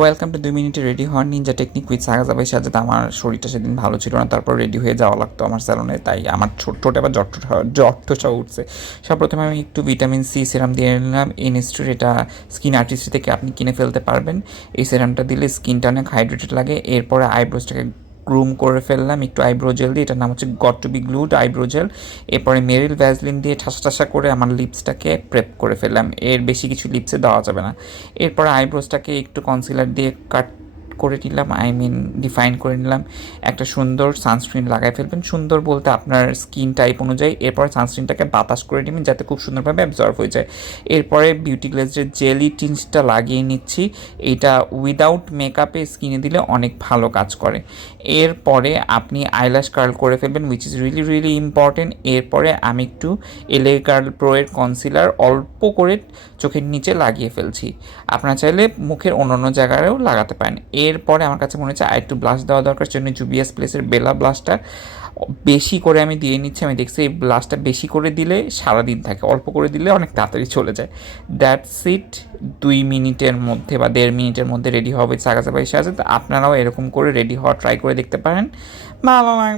Welcome to 2 মিনিটে ready হওয়ার Ninja technique with সাগাজা ভাই সাজাদ। আমার শরীরটা সেদিন ভালো ছিল না, তারপর রেডি হয়ে যাওয়া লাগতো আমার স্যালনে, তাই আমার ছোট আবার জ্বর উঠছে। সব প্রথমে আমি একটু ভিটামিন সি সিরাম দিয়ে নিলাম ইনস্টিটিউট, এটা স্কিন আর্টিস্ট থেকে আপনি কিনে ফেলতে পারবেন। এই সিরামটা দিলে স্কিনটা অনেক হাইড্রেটেড লাগে। এরপরে আইব্রোজটাকে গ্রুম করে ফেললাম একটু আইব্রো জেল দিয়ে, এটার নাম হচ্ছে got to be glued eyebrow gel. এরপরে মেরিল ভ্যাসলিন দিয়ে ঠাসা ঠাসা করে আমার লিপসটাকে প্রেপ করে ফেললাম, এর বেশি কিছু লিপসে দেওয়া যাবে না। এরপরে আইব্রোসটাকে একটু কনসিলার দিয়ে কাট করে নিলাম, ডিফাইন করে নিলাম। একটা সুন্দর সানস্ক্রিন লাগাই ফেলবেন, সুন্দর বলতে আপনার স্কিন টাইপ অনুযায়ী। এরপরে সানস্ক্রিনটাকে বাতাস করে নেবেন যাতে খুব সুন্দরভাবে অ্যাবজর্ব হয়ে যায়। এরপরে বিউটি গ্লেজের জেলি টিন্সটা লাগিয়ে নিচ্ছি, এটা উইদাউট মেকআপে স্কিনে দিলে অনেক ভালো কাজ করে। এরপরে আপনি আইল্যাশ কার্ল করে ফেলবেন, which is really really important. এরপরে আমি একটু এলএ কার্ল প্রো এর কনসিলার অল্প করে চোখের নিচে লাগিয়ে ফেলছি। আপনারা চাইলে মুখের অন্যান্য জায়গায়ও লাগাতে পারেন। এরপরে আমার কাছে মনে হচ্ছে আর একটু ব্লাশ দেওয়া দরকার, জন্য জুবিয়াস প্লেসের বেলা ব্লাশটা বেশি করে আমি দিয়ে নিচ্ছি। আমি দেখছি এই ব্লাশটা বেশি করে দিলে সারাদিন থাকে, অল্প করে দিলে অনেক তাড়াতাড়ি চলে যায়। That's it. 2 মিনিটের মধ্যে বা 1.5 মিনিটের মধ্যে রেডি হবে সাগাসা ভাই সাজাদ। আপনারাও এরকম করে রেডি হওয়া ট্রাই করে দেখতে পারেন, ভালো লাগবে।